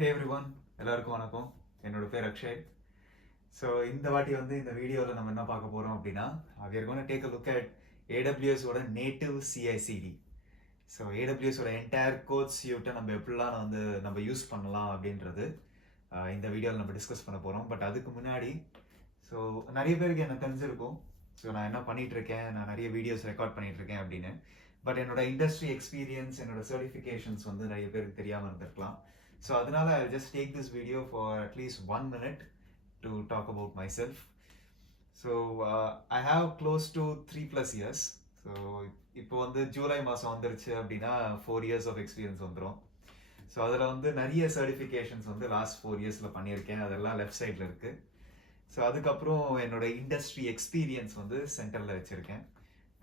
ஹே everyone, எல்லாருக்கும் வணக்கம். என்னோட பேர் அக்ஷய். ஸோ இந்த வாட்டி இந்த வீடியோவில் நம்ம என்ன பார்க்க போகிறோம் அப்படின்னா, we are going to take a look at AWS ஓட நேட்டிவ் CI/CD. ஸோ AWS ஓட என்டையர் கோட் ஸ்யூட்டை நம்ம எப்படிலாம் நம்ம யூஸ் பண்ணலாம் அப்படின்றது இந்த வீடியோவில் நம்ம டிஸ்கஸ் பண்ண போகிறோம். பட் அதுக்கு முன்னாடி ஸோ நிறைய பேருக்கு என்ன தெரிஞ்சிருக்கும், ஸோ நான் என்ன பண்ணிகிட்ருக்கேன், நான் நிறைய வீடியோஸ் ரெக்கார்ட் பண்ணிகிட்ருக்கேன் அப்படின்னு. பட் என்னோட இண்டஸ்ட்ரி எக்ஸ்பீரியன்ஸ், என்னோட சர்டிஃபிகேஷன்ஸ் நிறைய பேருக்கு தெரியாமல் இருந்திருக்கலாம். So adinala I'll just take this video for at least 1 minute to talk about myself. So I have close to 3+ years. So இப்போ ஜூலை மாதம் வந்துருச்சு அப்படின்னா 4 years of experience வந்துடும். ஸோ அதில் நிறைய சர்டிஃபிகேஷன்ஸ் லாஸ்ட் 4 yearsல பண்ணியிருக்கேன். அதெல்லாம் லெஃப்ட் சைடில் இருக்குது. ஸோ அதுக்கப்புறம் என்னோட இண்டஸ்ட்ரி எக்ஸ்பீரியன்ஸ் சென்டரில் வச்சுருக்கேன்.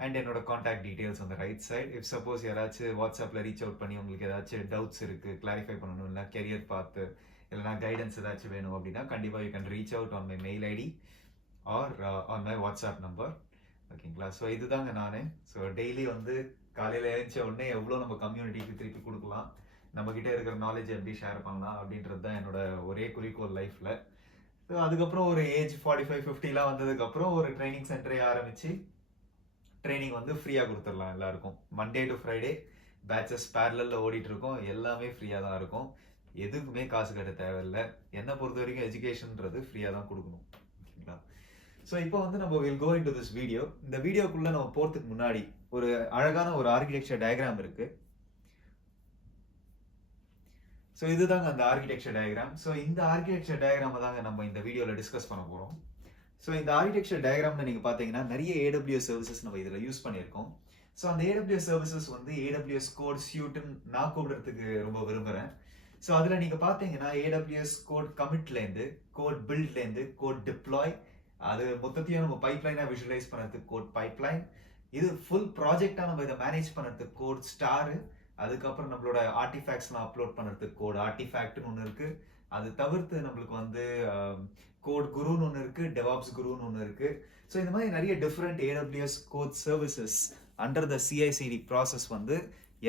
அண்ட் என்னோட contact details right side. If suppose யாராச்சும் வாட்ஸ்அப்பில் ரீச் அவுட் பண்ணி உங்களுக்கு ஏதாச்சும் டவுட்ஸ் இருக்குது, கிளாரிஃபை பண்ணணும், இல்லை கெரியர் பார்த்து இல்லைனா கைடன்ஸ் ஏதாச்சும் வேணும் அப்படின்னா கண்டிப்பாக you can reach out on my mail ID or on my WhatsApp number. ஓகேங்களா? ஸோ இதுதாங்க நான். ஸோ டெய்லி காலையில் எழுந்த உடனே எவ்வளோ நம்ம கம்யூனிட்டிக்கு திருப்பி கொடுக்கலாம், நம்மக்கிட்ட இருக்கிற நாலேஜ் எப்படி ஷேர் பண்ணலாம் அப்படின்றது தான் என்னோட ஒரே குறிக்கோள் லைஃப்பில். ஸோ அதுக்கப்புறம் ஒரு ஏஜ் 45-50 வந்ததுக்கப்புறம் ஒரு ட்ரைனிங் சென்டரே ஆரம்பித்து ட்ரைனிங் ஃப்ரீயாக கொடுத்துடலாம் எல்லாருக்கும். மண்டே டு ஃப்ரைடே பேட்சஸ் பேரலில் ஓடிட்டு இருக்கோம். எல்லாமே ஃப்ரீயாக தான் இருக்கும். எதுக்குமே காசு கட்ட தேவையில்லை. என்னை பொறுத்த வரைக்கும் எஜுகேஷன்ன்றது ஃப்ரீயாக தான் கொடுக்கணும். ஓகேங்களா? ஸோ இப்போ நம்ம will go into this video. இந்த வீடியோக்குள்ளே நம்ம போகிறதுக்கு முன்னாடி ஒரு அழகான ஒரு ஆர்கிடெக்சர் டயக்ராம் இருக்குது. ஸோ இதுதாங்க அந்த ஆர்கிடெக்சர் டயக்ராம். ஸோ இந்த ஆர்கிடெக்சர் டயக்ராமை தாங்க நம்ம இந்த வீடியோவில் டிஸ்கஸ் பண்ண போகிறோம். ஸோ இந்த ஆர்கிடெக்சர் டயக்ராமில் நீங்கள் பார்த்தீங்கன்னா நிறைய AWS சர்வீசஸ் நம்ம இதில் யூஸ் பண்ணியிருக்கோம். ஸோ அந்த AWS சர்வீசஸ் AWS கோட் ஸ்யூட்டுன்னு நான் கூப்பிடுறதுக்கு ரொம்ப விரும்புகிறேன். ஸோ அதில் நீங்கள் பார்த்தீங்கன்னா AWS கோட் கமிட்லேருந்து, கோட் பில்ட்லேருந்து, கோட் டிப்ளாய், அது மொத்தத்தையும் நம்ம பைப்லைனாக விஷுவலைஸ் பண்ணுறதுக்கு கோட் பைப்லைன், இது ஃபுல் ப்ராஜெக்டாக நம்ம இதை மேனேஜ் பண்ணுறதுக்கு கோட் ஸ்டாரு, அதுக்கப்புறம் நம்மளோட ஆர்டிஃபேக்ட்ஸ்லாம் அப்லோட் பண்ணுறதுக்கு கோட் ஆர்டிஃபேக்ட்னு ஒன்று இருக்குது. அது தவிர்த்து நம்மளுக்கு கோட் குருன்னு ஒன்று இருக்குது, டெவாப்ஸ் குருன்னு ஒன்று இருக்குது. ஸோ இந்த மாதிரி நிறைய different AWS code services under the CI/CD process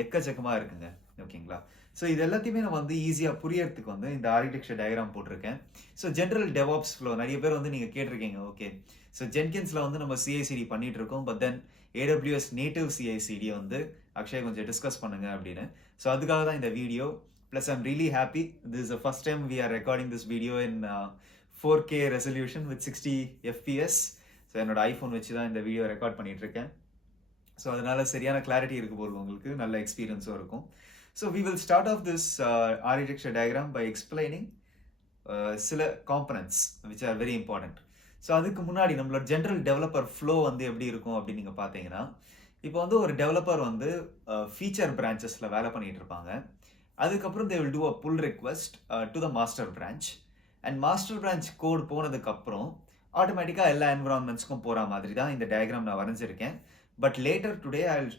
எக்கச்சக்கமாக இருக்குங்க. ஓகேங்களா? ஸோ இது எல்லாத்தையுமே நம்ம ஈஸியாக புரியறதுக்கு இந்த ஆர்கிடெக்சர் டயக்ராம் போட்டிருக்கேன். ஸோ ஜென்ரல் டெவாப்ஸ் ஃப்ளோ நிறைய பேர் நீங்கள் கேட்டிருக்கீங்க. ஓகே, ஸோ ஜென்கின்ஸில் நம்ம CI/CD பண்ணிட்டு இருக்கோம். But then AWS native CI/CD Akshay கொஞ்சம் டிஸ்கஸ் பண்ணுங்க அப்படின்னு. ஸோ அதுக்காக தான் இந்த video. Plus I'm really happy. This is the first time we are recording this video in 4K resolution with 60 FPS. So என்னோட ஐஃபோன் வச்சு தான் இந்த வீடியோ ரெக்கார்ட் பண்ணிட்டு இருக்கேன். ஸோ அதனால சரியான கிளாரிட்டி இருக்கு போது, உங்களுக்கு நல்ல எக்ஸ்பீரியன்ஸும் இருக்கும். So we will start off this architecture diagram by explaining சில components which are very important. So அதுக்கு முன்னாடி நம்மளோட ஜென்ரல் டெவலப்பர் ஃப்ளோ எப்படி இருக்கும் அப்படின்னு நீங்கள் பார்த்தீங்கன்னா, இப்போ ஒரு டெவலப்பர் ஃபீச்சர் பிரான்ச்சஸில் வேலை பண்ணிட்டு இருப்பாங்க. அதுக்கப்புறம் they will do a pull request to the master branch, and master branch code போனதுக்கப்புறம் ஆட்டோமேட்டிக்காக எல்லா என்விரான்மெண்ட்ஸ்க்கும் போகிற மாதிரி தான் இந்த டயக்ராம் நான் வரைஞ்சிருக்கேன். But later today I will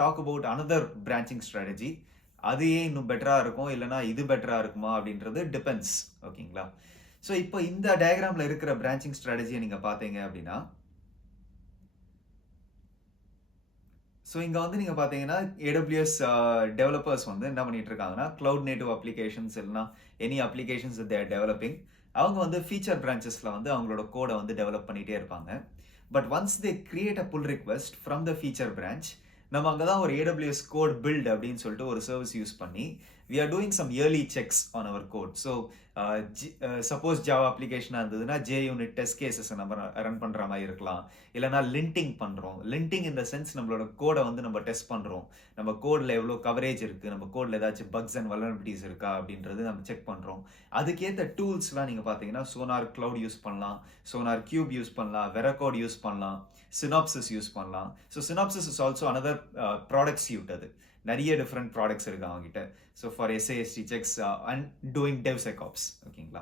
talk about another branching strategy. அது ஏன் இன்னும் பெட்டராக இருக்கும், இல்லைனா இது பெட்டராக இருக்குமா அப்படின்றது டிபெண்ட்ஸ். ஓகேங்களா? ஸோ இப்போ இந்த டயக்ராமில் இருக்கிற பிரான்ச்சிங் ஸ்ட்ராட்டஜியை நீங்கள் பார்த்தீங்க அப்படின்னா, ஸோ இங்கே நீங்கள் பார்த்தீங்கன்னா AWS டெவலப்பர்ஸ் என்ன பண்ணிட்டு இருக்காங்கன்னா, கிளவுட் நேட்டிவ் அப்ளிகேஷன்ஸ் இல்லைனா any applications they are developing, அவங்க ஃபீச்சர் பிரான்ச்சஸில் அவங்களோட கோடை டெவலப் பண்ணிகிட்டே இருப்பாங்க. But once they create a pull request from the feature branch, நம்ம அங்கே தான் ஒரு AWS கோட் பில்ட் அப்படின்னு சொல்லிட்டு ஒரு சர்வீஸ் யூஸ் பண்ணி we are doing some yearly checks on our code. So suppose Java அப்ளிகேஷனாக இருந்ததுன்னா JUnit டெஸ்ட் கேசஸ் நம்ம ரன் பண்ணுற மாதிரி இருக்கலாம். இல்லைனா லிண்டிங் பண்ணுறோம். லிண்டிங் இந்த சென்ஸ் நம்மளோட கோடை நம்ம டெஸ்ட் பண்ணுறோம். நம்ம கோடில் எவ்வளோ கவரேஜ் இருக்குது, நம்ம கோடில் ஏதாச்சும் பக்ஸ் அண்ட் வல்னரபிலிட்டிஸ் இருக்கா அப்படின்றது நம்ம செக் பண்ணுறோம். அதுக்கேற்ற டூல்ஸ்லாம் நீங்கள் பார்த்தீங்கன்னா சோனார் கிளவுட் யூஸ் பண்ணலாம், சோனார் கியூப் யூஸ் பண்ணலாம், வெரகோட் யூஸ் பண்ணலாம், சினாப்சிஸ் யூஸ் பண்ணலாம். So Synopsys is also another product suite. அது நிறைய டிஃப்ரெண்ட் ப்ராடக்ட்ஸ் இருக்குது அவங்ககிட்ட. So for SAST checks and doing DevSecOps. ஓகேங்களா?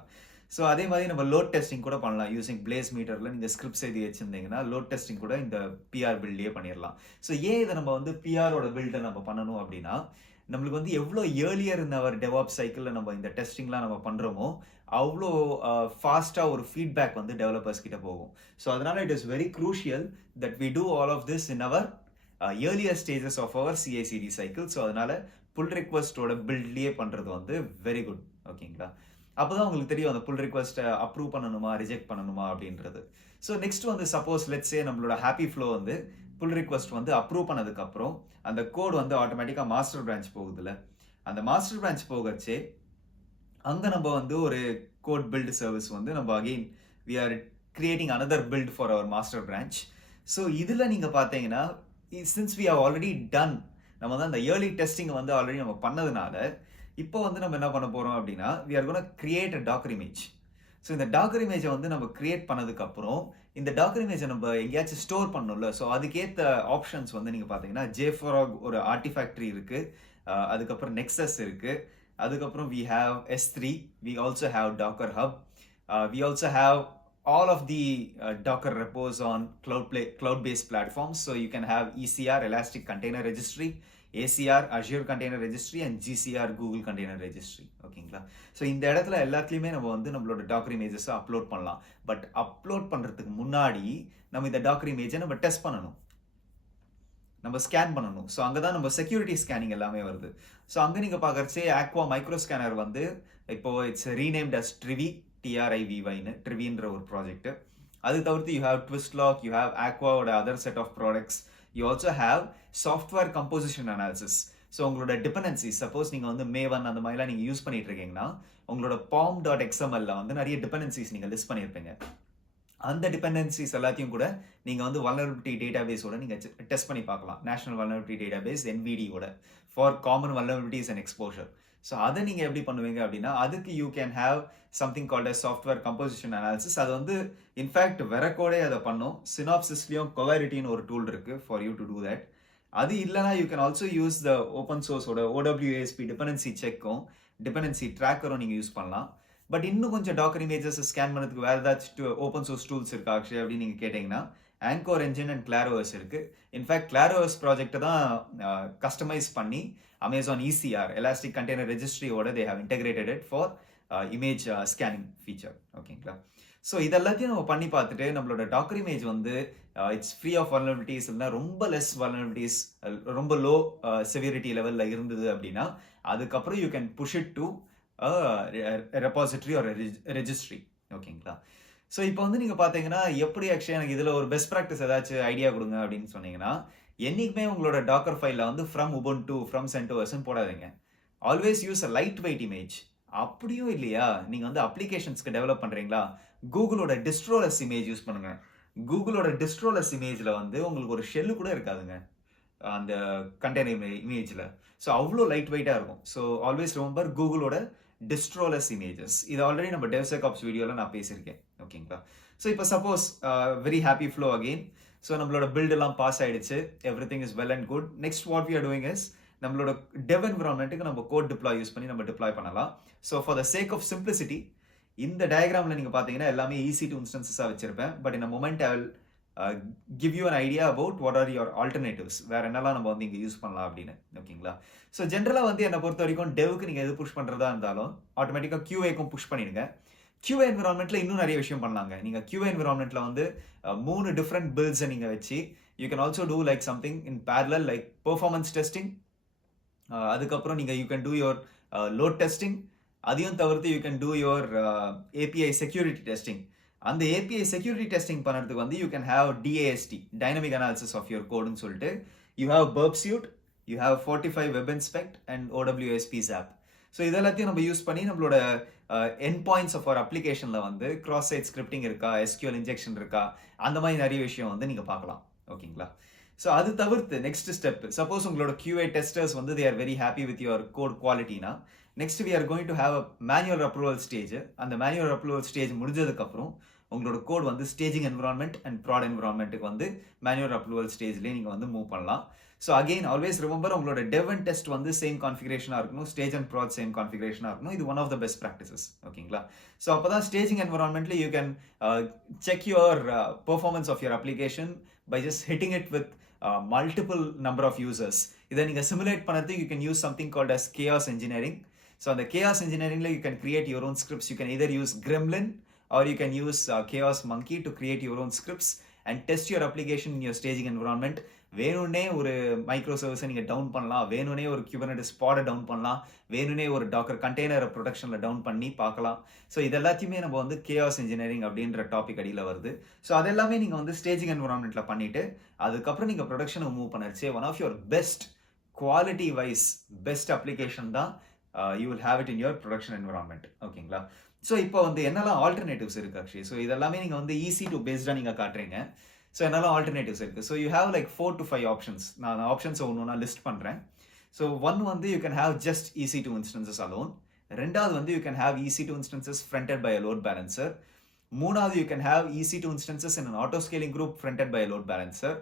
ஸோ அதே மாதிரி நம்ம லோட் டெஸ்டிங் கூட பண்ணலாம். யூசிங் பிளேஸ் மீட்டரில் நீங்கள் ஸ்கிரிப்ட்ஸ் எழுதி வச்சுருந்தீங்கன்னா லோட் டெஸ்டிங் கூட இந்த PR பில்ட்லேயே பண்ணிடலாம். ஸோ ஏன் இதை நம்ம PRோட பில்டை நம்ம பண்ணணும் அப்படின்னா, நம்மளுக்கு எவ்வளோ ஏர்லியர் இந்த அவர் டெவாப் சைக்கிளில் நம்ம இந்த டெஸ்டிங்லாம் நம்ம பண்ணுறோமோ அவ்வளோ ஃபாஸ்ட்டாக ஒரு ஃபீட்பேக் டெவலப்பர்ஸ் கிட்ட போகும். ஸோ அதனால் it is very crucial that we do all of this in our earlier stages of our CI/CD cycle. So அதனால புல் ரிக்வெஸ்டோட பில்ட்லேயே பண்ணுறது வெரி குட். ஓகேங்களா. அப்பதான் உங்களுக்கு தெரியும் அந்த புல் ரிக்வெஸ்ட்டை அப்ரூவ் பண்ணணுமா ரிஜெக்ட் பண்ணணுமா அப்படின்றது. ஸோ நெக்ஸ்ட் வந்து சப்போஸ் லெட்ஸ் சே நம்மளோட ஹாப்பி ஃப்ளோ வந்து புல் ரிக்வெஸ்ட் வந்து அப்ரூவ் பண்ணதுக்கப்புறம் அந்த கோட் வந்து ஆட்டோமேட்டிக்காக மாஸ்டர் பிரான்ச் போகுதுல்ல, அந்த மாஸ்டர் பிரான்ச் போகச்சே அங்கே நம்ம வந்து ஒரு கோட் பில்ட் சர்வீஸ் வந்து நம்ம again we are creating another build for our master branch. So இதில் நீங்கள் பார்த்தீங்கன்னா since we have already done, நம்ம வந்து அந்த இயர்லி டெஸ்டிங்கை வந்து ஆல்ரெடி நம்ம பண்ணதுனால இப்போ வந்து நம்ம என்ன பண்ண போகிறோம் அப்படின்னா we are gonna create a docker image. So இந்த டாக்கர் இமேஜை வந்து நம்ம கிரியேட் பண்ணதுக்கப்புறம் இந்த டாக்கர் இமேஜை நம்ம எங்கேயாச்சும் ஸ்டோர் பண்ணணும்ல, ஸோ அதுக்கேற்ற ஆப்ஷன்ஸ் வந்து நீங்கள் பார்த்தீங்கன்னா ஜேஃப்ராக் ஒரு ஆர்டிஃபேக்டரி இருக்குது, அதுக்கப்புறம் நெக்ஸஸ் இருக்குது, அதுக்கப்புறம் we have S3, we also have Docker Hub, we also have all of the Docker repos on cloud-based platforms. So you can have ECR, Elastic Container Registry, ACR, Azure Container Registry, and GCR, Google Container Registry. ஓகேங்களா. So இந்த இடத்துல எல்லாத்துலேயுமே நம்ம வந்து நம்மளோட Docker இமேஜஸை upload பண்ணலாம். But upload பண்ணுறதுக்கு முன்னாடி நம்ம இந்த டாக்கர் இமேஜை நம்ம டெஸ்ட் பண்ணணும், நம்ம ஸ்கேன் பண்ணணும். ஸோ அங்கே தான் நம்ம செக்யூரிட்டி ஸ்கேனிங் எல்லாமே வருது. ஸோ அங்கே நீங்கள் பார்க்குறச்சே ஆக்வா மைக்ரோ ஸ்கேனர் வந்து இப்போது இட்ஸ் ரீநேம்ட் அஸ் ட்ரிவி, TRIVYன்னு ட்ரிவின்ற ஒரு ப்ராஜெக்ட். அது தவிர்த்து you have Twistlock, you have ஆக்வாவோட other set of products, you also have software composition analysis. ஸோ உங்களோட டிபெண்டன்சிஸ் சப்போஸ் நீங்கள் வந்து Maven அந்த மாதிரிலாம் நீங்கள் யூஸ் பண்ணிட்டு இருக்கீங்கன்னா உங்களோட pom.xml வந்து நிறைய டிபெண்டன்சிஸ் நீங்கள் லிஸ்ட் பண்ணியிருப்பீங்க. அந்த டிபெண்டன்சிஸ் எல்லாத்தையும் கூட நீங்கள் வந்து வல்னரபிலிட்டி டேட்டாபேஸோட நீங்கள் டெஸ்ட் பண்ணி பார்க்கலாம். நேஷனல் வல்னரபிலிட்டி டேட்டாபேஸ் NVDயோட for common vulnerabilities and exposure. So அதை நீங்கள் எப்படி பண்ணுவீங்க அப்படின்னா அதுக்கு you can have something called a software composition analysis. அது வந்து இன்ஃபேக்ட் வெரக்கோடே அதை பண்ணும். சினாப்சிஸ்லேயும் கொவாரிட்டின்னு ஒரு டூல் இருக்குது for you to do that. அது இல்லைனா you can also use the open சோர்ஸோட OWASP டிபெண்டன்சி செக்கும் டிபெண்டன்சி ட்ராக்கரும் நீங்கள் யூஸ் பண்ணலாம். பட் இன்னும் கொஞ்சம் டாக்கர் இமேஜஸ் ஸ்கேன் பண்ணதுக்கு வேறு ஏதாச்சும் ஓப்பன் சோர்ஸ் டூல்ஸ் இருக்கா ஆக்சுவலி அப்படின்னு நீங்கள் கேட்டிங்கன்னா ஆங்கர் என்ஜின் அண்ட் ClaroOS இருக்குது. இன்ஃபேக்ட் ClaroOS ப்ராஜெக்டை தான் கஸ்டமைஸ் பண்ணி Amazon ECR, Elastic Container Registryயோட they have integrated it for image scanning feature. ஓகேங்களா. ஸோ இதெல்லாத்தையும் நம்ம பண்ணி பார்த்துட்டு நம்மளோட டாக்கர் இமேஜ் வந்து இட்ஸ் ஃப்ரீ ஆஃப் வல்னரபிலிட்டிஸ் இல்லைனா ரொம்ப லெஸ் வல்னரபிலிட்டிஸ், ரொம்ப லோ செவியரிட்டி லெவலில் இருந்தது அப்படின்னா அதுக்கப்புறம் you can push it to repository ஒரு ரெஜிஸ்ட்ரி. ஓகேங்களா. ஸோ இப்போ வந்து நீங்கள் பார்த்தீங்கன்னா எப்படி ஆக்சுவலி எனக்கு இதில் ஒரு பெஸ்ட் ப்ராக்டிஸ் ஏதாச்சும் ஐடியா கொடுங்க அப்படின்னு சொன்னீங்கன்னா என்றைக்குமே உங்களோட டாக்கர் ஃபைலில் வந்து ஃப்ரம் Ubuntu, ஃப்ரம் CentOSன்னு போடாதீங்க. ஆல்வேஸ் யூஸ் அ லைட் வெயிட் இமேஜ். அப்படியும் இல்லையா நீங்கள் வந்து அப்ளிகேஷன்ஸ்க்கு டெவலப் பண்ணுறீங்களா கூகுளோட டிஸ்ட்ரோலெஸ் இமேஜ் யூஸ் பண்ணுங்கள். கூகுளோட டிஸ்ட்ரோலெஸ் இமேஜில் வந்து உங்களுக்கு ஒரு ஷெல்லு கூட இருக்காதுங்க அந்த கண்டெய்னர் இமேஜில். ஸோ அவ்வளோ லைட் வெயிட்டாக இருக்கும். ஸோ ஆல்வேஸ் ரிமெம்பர் கூகுளோட டிஸ்ட்ரோலெஸ் இமேஜஸ். இது ஆல்ரெடி நம்ம DevSecOps வீடியோவில் நான் பேசியிருக்கேன். ஓகேங்களா. ஸோ இப்போ suppose very happy flow again. So நம்மளோட பில்டெல்லாம் பாஸ் ஆகிடுச்சு, everything is well and good. Next what we are doing is நம்மளோட டெவ் என்விரான்மெண்ட்டுக்கு நம்ம கோட் டிப்ளாய் யூஸ் பண்ணி நம்ம டிப்ளாய் பண்ணலாம். So for the sake of simplicity இந்த டயக்ராமில் நீங்கள் பார்த்தீங்கன்னா எல்லாமே EC2 இன்ஸ்டன்சஸாக வச்சிருப்பேன். பட் இந்த moment I will give you an idea about what are your alternatives, வேறு என்னெல்லாம் நம்ம வந்து இங்கே யூஸ் பண்ணலாம் அப்படின்னு. ஓகேங்களா. ஸோ ஜென்ரலாக வந்து என்னை பொறுத்த வரைக்கும் டெவுக்கு நீங்கள் எது புஷ் பண்ணுறதா இருந்தாலும் ஆட்டோமேட்டிக்காக QAக்கும் புஷ் பண்ணிடுங்க. QA என்விரான்மெண்ட்டில் இன்னும் நிறைய விஷயம் பண்ணலாங்க. நீங்கள் QA என்விரான்மெண்ட்டில் வந்து 3 டிஃப்ரெண்ட் பில்ட்ஸை நீங்கள் வச்சு you can also do like something in parallel like performance testing. அதுக்கப்புறம் நீங்கள் you can do your load testing. அதையும் தவிர்த்து you can do your API security testing. அந்த API செக்யூரிட்டி டெஸ்டிங் பண்ணுறதுக்கு வந்து you can have DAST, dynamic analysis of your கோடுன்னு சொல்லிட்டு you have Burp Suite, you have Fortify Web Inspect and OWASP Zap. So இதெல்லாத்தையும் நம்ம use பண்ணி நம்மளோட என் points of our அப்ளிகேஷனில் வந்து கிராஸ் சைட் ஸ்கிரிப்டிங் இருக்கா, SQL இன்ஜெக்ஷன் இருக்கா, அந்த மாதிரி நிறைய விஷயம் வந்து நீங்கள் பார்க்கலாம். ஓகேங்களா. ஸோ அது தவிர்த்து நெக்ஸ்ட் ஸ்டெப் சப்போஸ் உங்களோட QA டெஸ்டர்ஸ் வந்து they are very happy with your code குவாலிட்டினா next we are going to have a manual approval stage. அந்த மேனுவல் அப்ரூவல் ஸ்டேஜ் முடிஞ்சதுக்கப்புறம் உங்களோட கோட் வந்து ஸ்டேஜிங் என்விரான்மெண்ட் அண்ட் ப்ராட் என்விரான்மெண்ட்டுக்கு வந்து மேனுவல் அப்ரூவல் ஸ்டேஜ்லேயே நீங்கள் வந்து மூவ் பண்ணலாம். ஸோ அகெயின் ஆல்வேஸ் ரிமெம்பர் உங்களோட டெவ் அண்ட் டெஸ்ட் வந்து சேம் கான்ஃபிகரேஷனாக இருக்கணும், ஸ்டேஜ் அண்ட் ப்ராட் சேம் கான்ஃபிகரேஷனாக இருக்கணும். இது one of the best practices. ஓகேங்களா. ஸோ அப்போ தான் ஸ்டேஜிங் என்விரான்மெண்ட்ல you can check your performance of your application by just hitting it with multiple number of users. இதை நீங்கள் சிமுலேட் பண்ணுறதுக்கு you can use something called as chaos engineering. So அந்த chaos engineeringல you can create your own scripts. You can either use Gremlin or you can use Chaos Monkey to create your own scripts and test your application in your staging environment வேணும்னே ஒரு micro சர்வீஸை நீங்கள் down பண்ணலாம், வேணும்னே ஒரு குபர்னெட்டிஸ் பாடை down பண்ணலாம், வேணும்னே ஒரு டாக்கர் கண்டெய்னரை ப்ரொடக்ஷனில் டவுன் பண்ணி பார்க்கலாம். ஸோ இது எல்லாத்தையுமே நம்ம வந்து கேஆஸ் இன்ஜினியரிங் அப்படின்ற டாபிக் அடியில் வருது. ஸோ அதெல்லாமே நீங்கள் வந்து ஸ்டேஜிங் என்விரான்மெண்ட்டில் பண்ணிவிட்டு அதுக்கப்புறம் நீங்கள் ப்ரொடக்ஷனுக்கு மூவ் பண்ணிடுச்சு one of your best quality wise best application தான் you will have it in your production environment. ஓகேங்களா? ஸோ இப்போ வந்து என்னெல்லாம் ஆல்டர்னேட்டிவ்ஸ் இருக்குது ஆக்சுவலி. ஸோ இதெல்லாமே நீங்கள் வந்து ஈஸி டு பேஸ்டாக நீங்கள் காட்டுறீங்க. ஸோ என்னெல்லாம் ஆல்டர்னேட்டிவ்ஸ் இருக்குது. So you have like 4 to 5 options. நான் ஆப்ஷன்ஸை ஒன்று லிஸ்ட் பண்ணுறேன். ஸோ ஒன் வந்து you can have just EC2 instances alone. ரெண்டாவது வந்து you can have EC2 instances fronted by a load balancer. மூணாவது you can have EC2 instances in an auto scaling group fronted by a load balancer.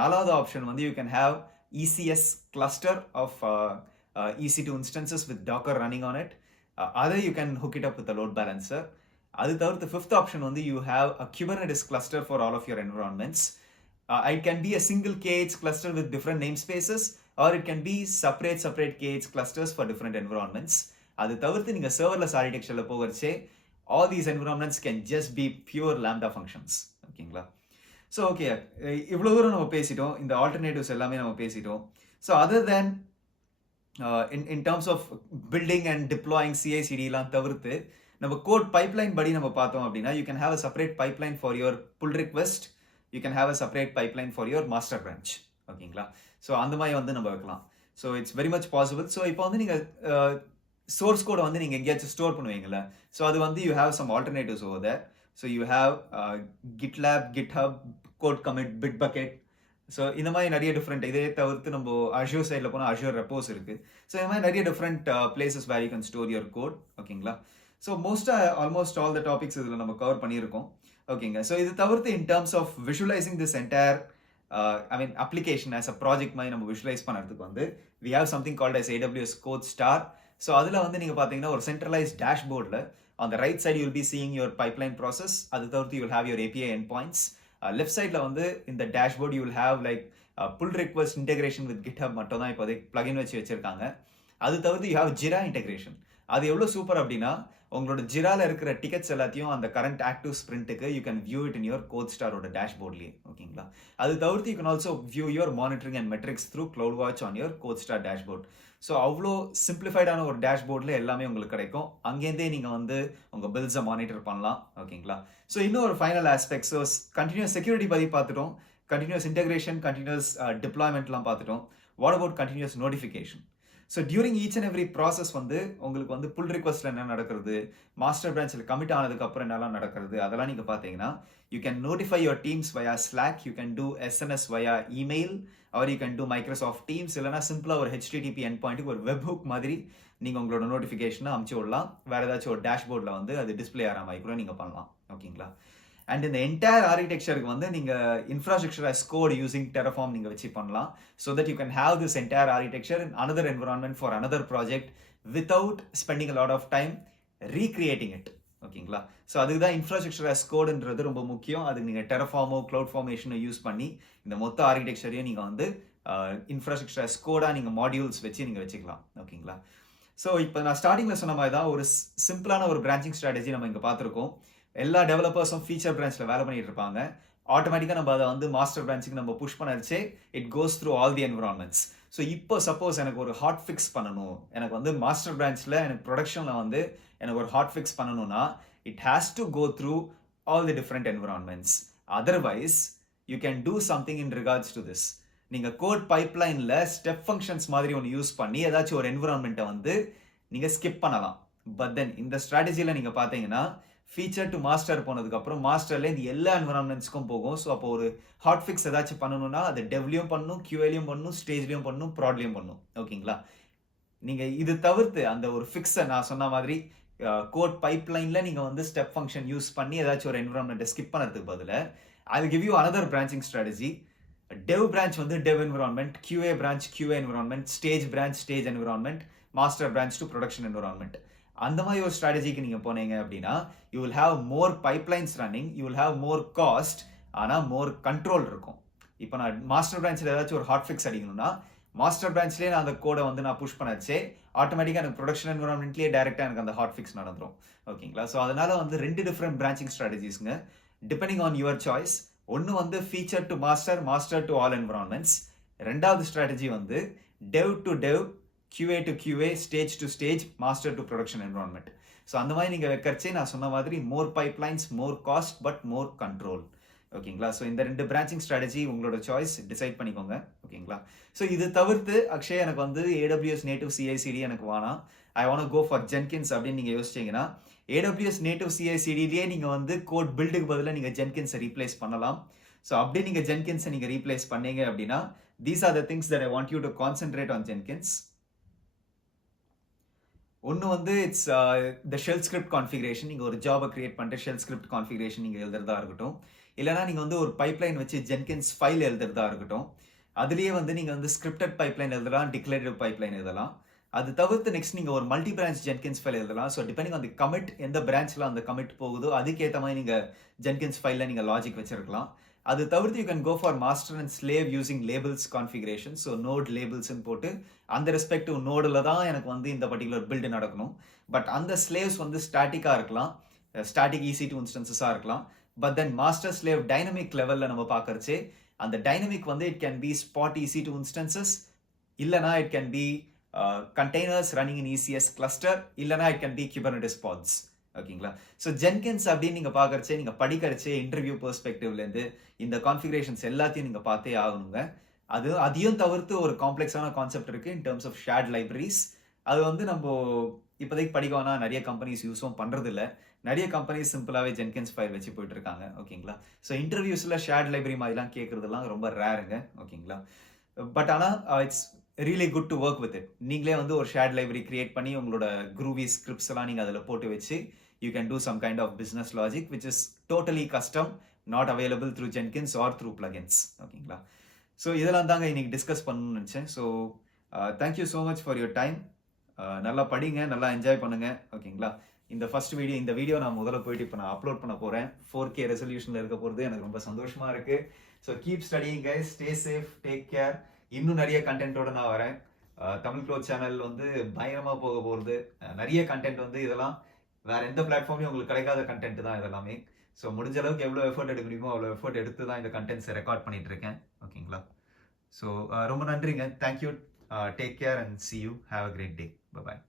நாலாவது option வந்து you can have ECS cluster of EC2 instances with Docker running on it. Other you can hook it up with a load balancer. அது தவிர்த்து fifth option வந்து you have a Kubernetes cluster for all of your environments. It can be a single KH cluster with different namespaces or it can be separate KH clusters for different environments. அது தவிர்த்து நீங்கள் serverless ஆர்கிடெக்சரில் போகிறச்சே all these environments can just be pure lambda functions. ஓகேங்களா? So okay, இவ்வளோ தூரம் நம்ம பேசிட்டோம், இந்த alternatives எல்லாமே நம்ம பேசிட்டோம். So other than in terms of building and deploying CI/CD-லாம் தவிர்த்து நம்ம கோட் பைப்லைன் படி நம்ம பார்த்தோம் அப்படின்னா you can have a separate pipeline for your pull request, you can have a separate pipeline for your master branch. ஓகேங்களா? So அந்த மாதிரி வந்து நம்ம வைக்கலாம். So it's very much possible. So இப்போ வந்து நீங்கள் சோர்ஸ் கோடை வந்து நீங்கள் எங்கேயாச்சும் ஸ்டோர் பண்ணுவீங்களா? ஸோ அது வந்து you have some alternatives over there. So you have GitLab, GitHub, code commit, Bitbucket. ஸோ இந்த மாதிரி நிறைய டிஃப்ரெண்ட், இதே தவிர்த்து நம்ம அஷ்யூர் சைடில் போனால் அஷ்யூர் ரெப்போஸ் இருக்குது. ஸோ இந்த மாதிரி நிறைய different places where you can store your code. ஓகேங்களா? So almost all the topics இதில் நம்ம கவர் பண்ணியிருக்கோம். ஓகேங்க. ஸோ இது தவிர்த்து in terms of visualising this entire application as a project மாதிரி நம்ம விஷுவலைஸ் பண்ணுறதுக்கு வந்து we have something called as AWS CodeStar. So அதில் வந்து நீங்கள் பார்த்தீங்கன்னா ஒரு சென்ட்ரலைஸ் டேஷ்போர்டில் on the right side you'll be seeing your pipeline process. அது தவிர்த்து you'll have your API end points. Left சைடில் வந்து இந்த dashboard you will have like pull request integration with GitHub மட்டும் தான் இப்போதைக்கு பிளகின் வச்சிருக்காங்க. அது தவிர்த்து யூ ஹேவ் ஜிரா இன்டெகிரேஷன். அது எவ்வளோ சூப்பர் அப்படின்னா உங்களோட ஜிரால இருக்கிற டிக்கெட்ஸ் எல்லாத்தையும் அந்த கரண்ட் ஆக்டிவ் ஸ்பிரிண்ட்டுக்கு you can view it in your CodeStarோட டேஷ்போர்ட்லேயே. ஓகேங்களா? அது தவிர்த்து you can also view your monitoring and metrics through CloudWatch on your CodeStar dashboard. So அவ்வளோ சிம்பிளிஃபைடான ஒரு டேஷ்போர்டில் எல்லாமே உங்களுக்கு கிடைக்கும். அங்கேருந்தே நீங்கள் வந்து உங்கள் பில்ஸை மானிட்டர் பண்ணலாம். ஓகேங்களா? ஸோ இன்னும் ஒரு final aspect. So continuous security பற்றி பார்த்துட்டோம், கண்டினியூஸ் இன்டெகிரேஷன், கண்டினியூஸ் டிப்ளாய்மெண்ட்லாம் பார்த்துட்டோம். What about continuous notification? So during each and every process வந்து உங்களுக்கு வந்து புல் ரிக்வெஸ்ட்டில் என்ன நடக்கிறது, மாஸ்டர் பிரான்ச்சில் கமிட் ஆனதுக்கப்புறம் என்னெல்லாம் நடக்கிறது, அதெல்லாம் நீங்கள் பார்த்தீங்கன்னா you can notify your teams via Slack, you can two SMS via email, are you can two Microsoft teams. இல்லைனா சிம்பிளாக ஒரு HTTP எண்ட் பாயிண்ட்டுக்கு ஒரு வெப் ஹுக் மாதிரி நீங்கள் உங்களோட நோட்டிஃபிகேஷனை அமுச்சு விடலாம். வேறு ஏதாச்சும் ஒரு டேஷ்போர்டில் வந்து அது டிஸ்பிளே ஆகிற மாதிரி கூட நீங்கள் பண்ணலாம். ஓகேங்களா? அண்ட் இந்த என்டையர் ஆர்கிடெக்சருக்கு வந்து நீங்கள் infrastructure as code using Terraform நீங்கள் வச்சு பண்ணலாம். So that you can have this entire architecture in another environment for another project without spending a lot of time recreating it. ஓகேங்களா? ஸோ அதுக்கு தான் இன்ஃப்ராஸ்ட்ரக்சர் as codeன்றது ரொம்ப முக்கியம். அதுக்கு நீங்கள் டெரஃபார்மோ க்ளவுட் ஃபார்மேஷனோ யூஸ் பண்ணி இந்த மொத்த ஆர்கிடெக்சரையும் நீங்கள் வந்து இன்ஃப்ராஸ்ட்ரக்சர் as கோடாக நீங்கள் மாடியூல்ஸ் வச்சு நீங்கள் வச்சுக்கலாம். ஓகேங்களா? ஸோ இப்போ நான் ஸ்டார்டிங்கில் சொன்ன மாதிரி தான் ஒரு சிம்பிளான ஒரு பிரான்ச்சிங் ஸ்ட்ராட்டஜி நம்ம இங்கே பார்த்துருக்கோம். எல்லா டெவலப்பர்ஸும் ஃபீச்சர் பிரான்ச்சில் வேலை பண்ணிட்டு இருப்பாங்க. ஆட்டோமேட்டிக்காக நம்ம அதை வந்து மாஸ்டர் பிரான்ச்சுக்கு நம்ம புஷ் பண்ணாச்சே it goes through all the environments. So இப்போ சப்போஸ் எனக்கு ஒரு ஹாட் ஃபிக்ஸ் பண்ணணும், எனக்கு வந்து மாஸ்டர் பிரான்ச்சில் எனக்கு ப்ரொடக்ஷனில் வந்து எனக்கு ஒரு ஹாட் ஃபிக்ஸ் பண்ணணும்னா it has to go through all the different environments. Otherwise you can do something in regards to this. நீங்கள் கோட் பைப்லைனில் ஸ்டெப் ஃபங்க்ஷன்ஸ் மாதிரி ஒன்று யூஸ் பண்ணி ஏதாச்சும் ஒரு என்விரான்மெண்ட்டை வந்து நீங்கள் ஸ்கிப் பண்ணலாம். பட் தென் இந்த ஸ்ட்ராட்டஜியில் நீங்கள் பார்த்தீங்கன்னா ஃபீச்சர் டு மாஸ்டர் போனதுக்கப்புறம் மாஸ்டர்லேருந்து எல்லா என்விரான்மெண்ட்ஸ்க்கும் போகும். ஸோ அப்போ ஒரு ஹாட் ஃபிக்ஸ் ஏதாச்சும் பண்ணணும்னா அது டெவ்லையும் பண்ணணும், QAலையும் பண்ணணும், ஸ்டேஜ்லையும் பண்ணணும், ப்ராட்லையும் பண்ணணும். ஓகேங்களா? நீங்கள் இது தவிர்த்து அந்த ஒரு ஃபிக்ஸை நான் சொன்ன மாதிரி கோட் பைப்லைனில் நீங்கள் வந்து ஸ்டெப் ஃபங்க்ஷன் யூஸ் பண்ணி ஏதாச்சும் ஒரு என்விரான்மெண்ட்டை ஸ்கிப் பண்ணுறதுக்கு பதிலாக I will give you another branching strategy. Dev branch வந்து dev environment, QA branch QA environment, stage branch stage environment, master branch to production environment. அந்த மாதிரி ஒரு ஸ்ட்ராட்டஜிக்கு நீங்கள் போனீங்க அப்படின்னா you will have more pipelines running, you will have more cost, ஆனால் more control இருக்கும். இப்போ நான் மாஸ்டர் பிரான்ச்சில் ஏதாச்சும் ஒரு ஹாட் ஃபிக்ஸ் அடிக்கணும்னா மாஸ்டர் பிரான்ச்லேயே நான் அந்த கோடை வந்து நான் புஷ் பண்ணாச்சே ஆட்டோமேட்டிக்காக எனக்கு ப்ரொடக்ஷன் என்விரான்மெண்ட்லேயே டேரெக்டாக எனக்கு அந்த ஹாட் ஃபிக்ஸ் நடந்துடும். ஓகேங்களா? ஸோ அதனால வந்து 2 டிஃப்ரெண்ட் பிரான்ச்சிங் ஸ்ட்ராட்டஜிஸ்ங்க டிபெண்டிங் ஆன் யுவர் சாய்ஸ். ஒன்று வந்து feature to master, master to all environments. ரெண்டாவது ஸ்ட்ராட்டஜி வந்து dev to dev, QA to QA, stage to stage, master to production environment. So அந்த மாதிரி நீங்கள் வைக்கிறச்சே நான் சொன்ன மாதிரி more pipelines, more cost, but more control. ஓகேங்களா? ஸோ இந்த 2 பிரான்ச்சிங் ஸ்ட்ராட்டஜி உங்களோட சாய்ஸ், டிசைட் பண்ணிக்கோங்க. ஓகேங்களா? ஸோ இது தவிர்த்து அக்ஷய் எனக்கு வந்து AWS நேட்டிவ் CI/CD எனக்கு வேணாம், I want go for Jenkins அப்படின்னு நீங்கள் யோசிச்சிங்கன்னா AWS நேட்டிவ் CI/CDலேயே நீங்கள் வந்து கோட் பில்டுக்கு பதிலாக நீங்கள் ஜென்கின்ஸை ரீப்ளேஸ் பண்ணலாம். ஸோ அப்படி நீங்கள் ஜென்கின்ஸை நீங்கள் ரீப்ளேஸ் பண்ணீங்க அப்படின்னா these are the things that I want you to concentrate on Jenkins. ஒன்று வந்து it's the shell script configuration. நீங்கள் ஒரு ஜாபை கிரியேட் பண்ணிட்டு ஷெல் ஸ்கிரிப்ட் கான்ஃபிகரேஷன் நீங்கள் எழுதுறதா இருக்கட்டும், இல்லைனா நீங்கள் வந்து ஒரு பைப்லைன் வச்சு ஜென்கின்ஸ் ஃபைல் எழுதுறதா இருக்கட்டும். அதுலேயே வந்து நீங்கள் வந்து ஸ்கிரிப்டட் பைப்லைன் எழுதலாம், டிக்ளரேட்டிவ் பைப்லைன் எழுதலாம். அது தவிர்த்து நெக்ஸ்ட் நீங்கள் ஒரு மல்டி பிரான்ச் ஜென்கின்ஸ் ஃபைல் எழுதலாம். So depending on the commit, எந்த பிரான்ச்சில் அந்த கமிட் போகுதோ அதுக்கேற்ற மாதிரி நீங்கள் ஜென்கின்ஸ் ஃபைலில் நீங்கள் லாஜிக் வச்சிருக்கலாம். அது தவிர்த்து you can go for master and slave using labels configuration. So node லேபிள்ஸ்ன்னு போட்டு அந்த ரெஸ்பெக்டிவ் நோடில் தான் எனக்கு வந்து இந்த பர்டிகுலர் பில்டு நடக்கணும். பட் அந்த ஸ்லேவ்ஸ் வந்து ஸ்டாட்டிக்காக இருக்கலாம், ஸ்டாட்டிக் EC2 இன்ஸ்டன்சஸாக இருக்கலாம். But then master slave dynamic லெவலில் நம்ம பார்க்கறச்சே அந்த டைனமிக் வந்து it can be spot EC2 instances, இல்லைனா it can be containers running in ECS cluster, இல்லைனா it can be Kubernetes pods. ஓகேங்களா? ஸோ ஜென்கின்ஸ் அப்படின்னு நீங்கள் பார்க்கறச்சே, நீங்கள் படிக்கிறச்சே இன்டர்வியூ பெர்ஸ்பெக்டிவ்லேருந்து இந்த கான்ஃபிகரேஷன்ஸ் எல்லாத்தையும் நீங்கள் பார்த்தே ஆகணுங்க. அதையும் தவிர்த்து ஒரு காம்ப்ளெக்ஸான கான்செப்ட் இருக்குது in terms of shared libraries. அது வந்து நம்ம இப்போதைக்கு படிக்கோனா நிறைய கம்பெனிஸ் யூஸும் பண்ணுறதில்ல. நிறைய கம்பெனிஸ் சிம்பிளாகவே ஜென்கின்ஸ் ஃபைல் வச்சு போயிட்டு இருக்காங்க. ஓகேங்களா? ஸோ இன்டர்வியூஸில் ஷேர்ட் லைப்ரரி மாதிரிலாம் கேட்குறதுலாம் ரொம்ப ரேருங்க. ஓகேங்களா? பட் ஆனால் it's really good to work with it. நீங்களே வந்து ஒரு ஷேர்ட் லைப்ரரி கிரியேட் பண்ணி உங்களோட க்ரூவி ஸ்கிரிப்ட்ஸ் எல்லாம் நீங்கள் அதில் போட்டு வச்சு you can do some kind of business logic which is totally custom, not available through Jenkins or through plugins. ஓகேங்களா? ஸோ இதெல்லாம் தாங்க இன்னைக்கு டிஸ்கஸ் பண்ணணும்னு நினச்சேன். So thank you so much for your time. நல்லா படிங்க, நல்லா என்ஜாய் பண்ணுங்க. ஓகேங்களா? இந்த வீடியோ நான் முதல்ல போயிட்டு இப்போ நான் அப்லோட் பண்ண போகிறேன். 4K ரெசல்யூஷனில் இருக்க போகிறது எனக்கு ரொம்ப சந்தோஷமாக இருக்குது. So keep studying guys, stay safe, take care. இன்னும் நிறைய கண்டென்ட்டோட நான் வரேன். தமிழ் க்ளோத் சேனல் வந்து பயங்கரமாக போக போகிறது. நிறைய கண்டென்ட் வந்து இதெல்லாம் வேற எந்த பிளாட்ஃபார்ம்லையும் உங்களுக்கு கிடைக்காத கண்டென்ட் தான் இதெல்லாமே. ஸோ முடிஞ்ச அளவுக்கு எவ்வளோ எஃபர்ட் எடுக்க முடியுமோ அவ்வளோ எஃபர்ட் எடுத்து தான் இந்த கண்டென்ட்ஸை ரெக்கார்ட் பண்ணிட்டு இருக்கேன். ஓகேங்களா? ஸோ ரொம்ப நன்றிங்க. Thank you. Take care and see you. Have a great day. Bye bye.